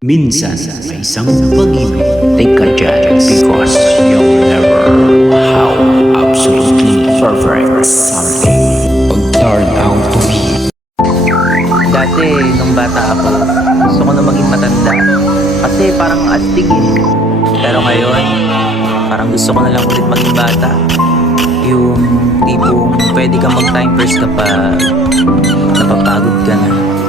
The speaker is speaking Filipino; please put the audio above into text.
Minsan may isang pag-ibig, take a chance because you'll never how absolutely perfect something will turn out to be. Dati, nung bata ako, gusto ko na maging matanda. Kasi parang astig eh. Pero ngayon, parang gusto ko na lang ulit maging bata. Yung tipong pwede kang mag-time first kapag napapagod ka na.